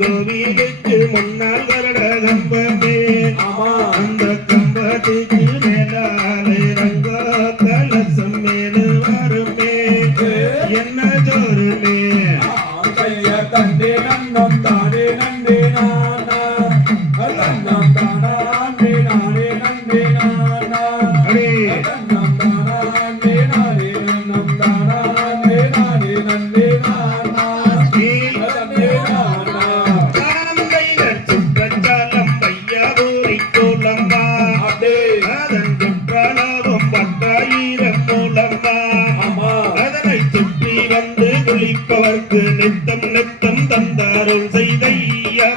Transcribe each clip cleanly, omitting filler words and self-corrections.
கோவிலுக்கு முன்னால் வருட கம்பமே அந்த கம்பத்துக்கு மேலாலே ரங்கோ கலசம் மேலு வருமே என்ன ஜோருமே தண்டே நன்னம் தானே நண்டே நானா நன்னம் தானா நே நானே நண்டே நானா நன்னம் தானா நே நானே நன்னம் தானா நே நானே நண்டே நானா நண்டே நானா காந்தையர் சுற்றச்சாலம் பையாவூரி கோலம்பா அதன் குற்றாலவும் 10,000 மூலம்பா அதனை சுற்றி வந்து குளிப்பவர்க்கு நித்தம் நித்தம் தந்தாருள் செய்தையா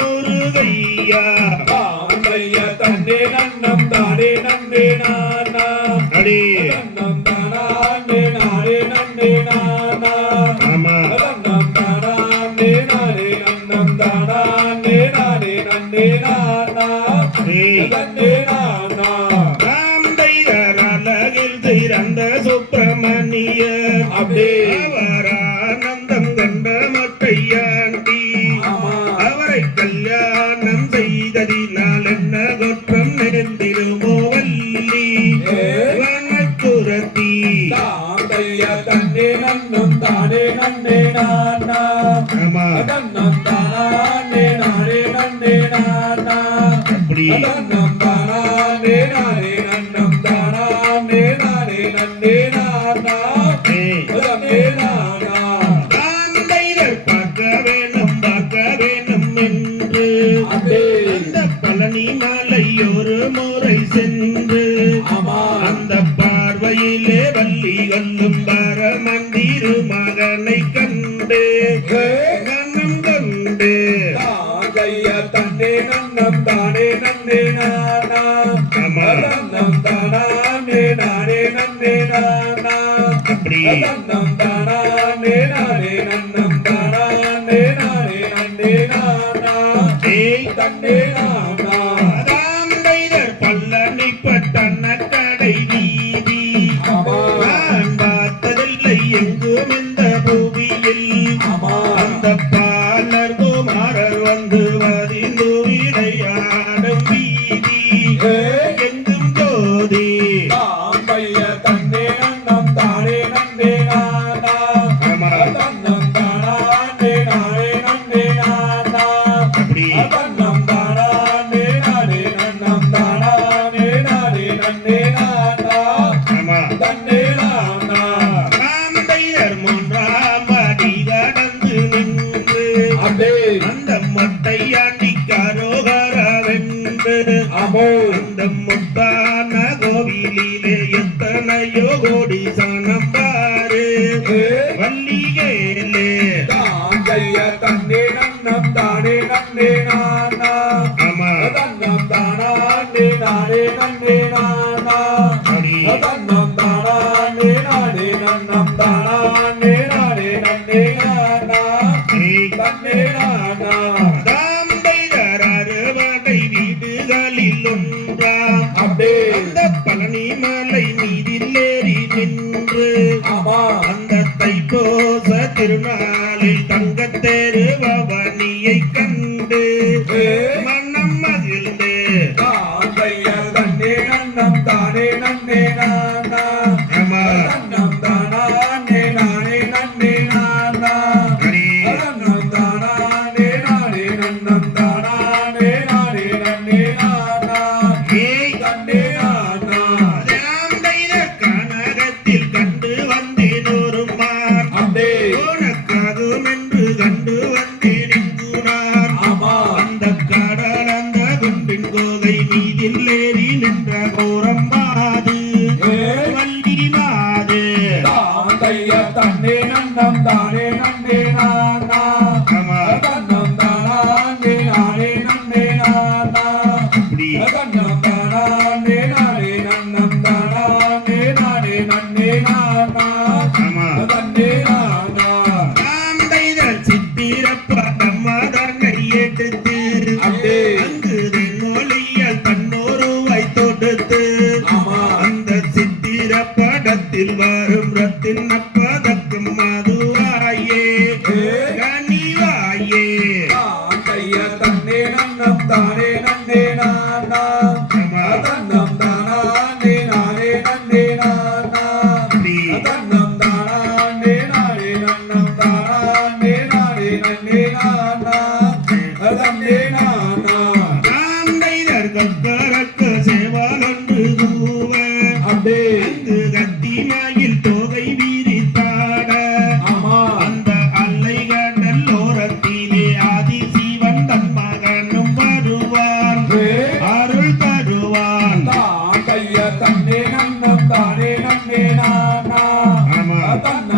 முருகையா தண்டே நன்னம் தானே நண்டே நானா அடே நன்னம் தானா நே நானே நண்டே நானா நன்னம் தானா நே நானே நன்னம் தானா நே நானே நண்டே நானா நண்டே நானா காந்தையர் அழகில் சிறந்த சுப்பிரமணியர் அவர் ஆனந்தம் கண்ட மொட்டையாண்டி அவரை கல்யாணம் செய்ததினால் என்ன குற்றம் நேர்ந்திருமோ வள்ளி வனக்குரத்தி தண்டே நன்னம் தானே நண்டே நானா நன்னம் தானா நே நானே நண்டே நானா அப்படி நன்னம் தானா நே நானே நன்னம் தானா நே நானே நண்டே நானா நண்டே நானா காந்தையர் பார்க்க வேணும் என்று அந்த பழனி மலை ஒரு முறை சென்று அந்த பார்வையிலே வள்ளி கொல்லும் பரமந்திரு மகனை கண்டு கண்ணம் கொண்டு தண்டே நன்னம் தானே நண்டே நானா நன்னம் தானா நே நானே நண்டே நானா அப்படி நன்னம் தானா நே நானே நன்னம் தானா நே நானே நண்டே நானா தண்டே நானா காந்தையர் பழனி பட்டண கடை வீதி நான் பார்த்ததில்லை எங்கும் இந்த பூமியில் அந்த பாலர் குமாரர் வந்து வதிந்து விளையாடும் வீதி எங்கும் ஜோதி தண்டே நன்னம் தானே நண்டே நானா நன்னம் தானா நே நானே நண்டே நானா அப்படி நன்னம் தானா நே நானே நன்னம் தானா நே நானே நண்டே நானா தண்டே நானா காந்தையர் 3ஆம் அடி கடந்து நின்று அந்த மொட்டையாண்டி கரோகரவென்று அந்த முத்தான கோவிலிலே எத்தனையோ கோடி சனம் பாரு வள்ளிகேலே தண்டே நன்னம் தானே நண்டே நானா தானானே நானே நன்னே நானா அப்படி தன்னம் தானானே நானே நன்னம் தானானே நானே நன்னே நானா தன்னே நானா அறுபடை வீடுகளில் ஒன்றாம் அடே அந்த பழனி மலை மீதில் ஏறி நின்று ஆமா அந்த தைப்பூச திருநாளில் தங்கத்தேரு பவனியை கண்டு மனம் மகிழ்ந்து தாந்தையர் தன்னே நன்னம் தானே நன்னே நானா ஆமா தன்னம் தானானே நானே நன்னே நானா அப்படி தன்னம் தானானே நானே நன்னம் தானானே நானே நன்னே நானா ஏய் தன்னே நானா கனகத்தில் கண்டு வந்தேன் ஒரு மான் அடே உனக்காகும் என்று கண்டு வந்தேன் இங்கு நான் ஆமா அந்த கடல் அந்த குன்றின் கோகை மீதில் ஏறி நின்ற கோரம்பாது வள்ளினாது தாந்தையர் தன்னே நன்னம் தானே நன்னே நானா ஆமா தன்னம் தானானே நானே நன்னே நானா அப்படி தன்னம் தானானே நானே நன்னம் தானானே நானே நன்னே நானா ஆமா தன்னே நானா தாந்தைதல் சித்திரப்படம் அதனை எடுத்து அடே அங்கு மொழியால் தன்னொருவாய் தொடுத்து ஆமா அந்த சித்திர படத்தில் வரும் ரத்தின் அப்பதற்கும் மதுவாயே கனிவாயே தாந்தையர் தன்னே நன்னம் தானே நன்னே நானா ஆமா தன்னம் தானானே நானே நன்னே நானா அப்படி தன்னம் தானானே நானே நன்னம் தானானே நானே நன்னே நானா தன்னே நானா தாந்தைதர் கக்கரக்கு சேவல் ஒன்று கூவ அடே அங்கு கத்திமாயில் தோகை விரித்தாட ஆமா அந்த அலை கடல் ஓரத்திலே ஆதி சிவன் தன் மகனும் வருவான் அருள் தருவான் தாந்தையர் தன்னே நன்னம் தானே நன்னே நானா ஆமா தன்னம்